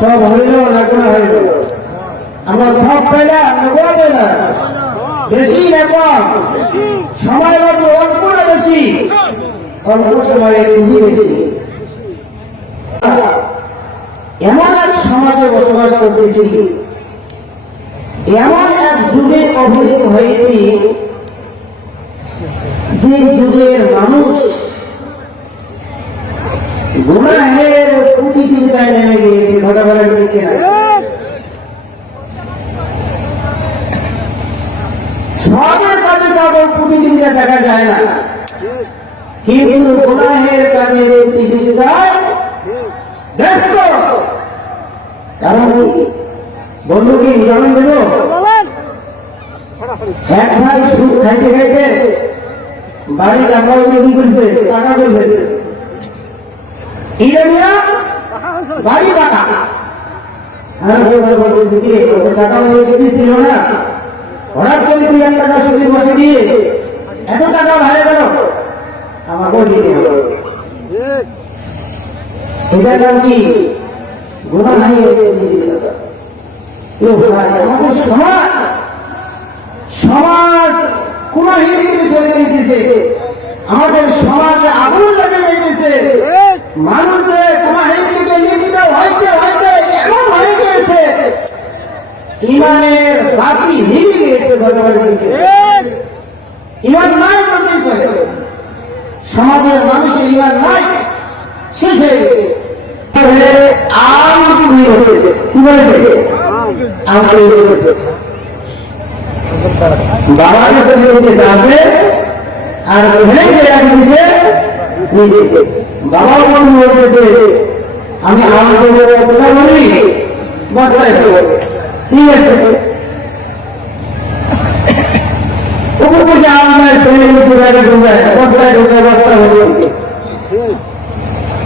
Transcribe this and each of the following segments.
সব হইল না কোন হইল আমরা সব পাইলা না কোন পাইলা বেশি না কম সময় লাগবে অল্প না বেশি অল্প সময়ে বেশি এমন এক সমাজে বসবাস করতেছি, এমন এক যুগে অবহিত হয়েছি, যে যুগের মানুষ গুণাহের প্রতিযোগিতায় নেমে গিয়েছে সবের কাজে দেখা যায় না। কিন্তু গুণাহের কাজের প্রতিযোগিতায় ব্যস্ত। কারণ? বন্ধু কি জানেন দিল এক ভাই সুদ খাইতে খাইতে বাড়ি টাকা বিক্রি করছে টাকা করছে ইরানিয়া বাড়ি টাকা। টাকা ছিল না? হঠাৎ করে তুই এক টাকা সুদি বসে দিয়ে এত টাকা ভাড়ে গেল আমাকেও দিতে হবে। নাম কি? আমাদের সমাজ সমাজ গুণাহীন দিকে চলে যেতেছে আমাদের সমাজে আগুন লেগে যেতেছে মানুষের গুণাহীন দিকে লিখিত হইতে হইতে এমন হয়ে গিয়েছে। ইমানের বাতি হিরে গিয়েছে ইমান নাই সমাজের মানুষের ইমান নাই, শেষ হয়ে গেছে হয়েছে? কি আম তৈরি হয়েছে। বাবার কাছে। দিয়েছে গাছে আর যে এক দিয়েছে আমি আম তৈরি কথা বলি বস্তায় দেবো ঠিক আছে উপর থেকে আম ছেলে কিছু ঢুকায় বস্তায় ঢুকায় বস্তা হলো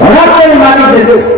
হঠাৎ করে মারি দিয়েছে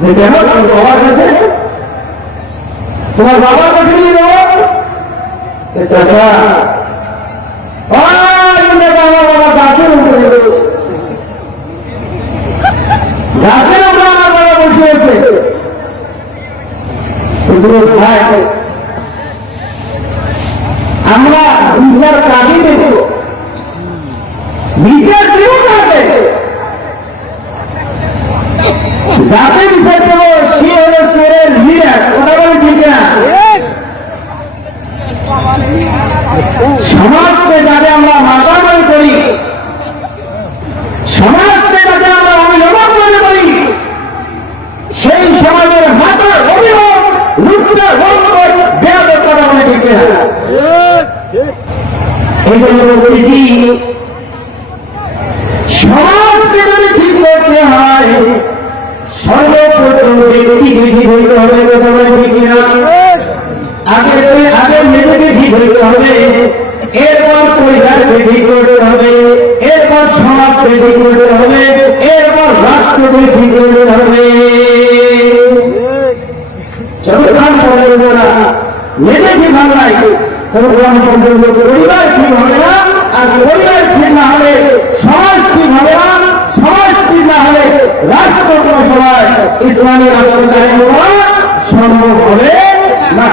যে কেন তোমার বাবার কাছে? তোমার বাবার কাছে নিয়ে যাব গাছের উপরে আমার বাবা বসে আছে। আমরা বিচার কাজে দেব বিচার কেউ কাটে হলো চোরের কথা ঠিক সমাজকে যাতে আমরা মাতামারি করি, সমাজকে যাতে আমরা মনে করি, সেই সমাজের হাতের অভিভাবক বন্ধ বেয়াদের কথা বলে ঠিক এই জন্য বলছি সমাজকে যদি ঠিক করতে হয় ব্যক্তিকে ঠিক হইতে হবে আগে আগে নিজেকে ঠিক হইতে হবে এরপর পরিবারকে ঠিক করতে হবে পরিবার ঠিক হবে না আর পরিবার ঠিক না হলে সমাজ ঠিক হবে না সমাজ ঠিক না হলে রাষ্ট্র কোনো সময় ইসলামী রাষ্ট্র সম্ভব হবে না।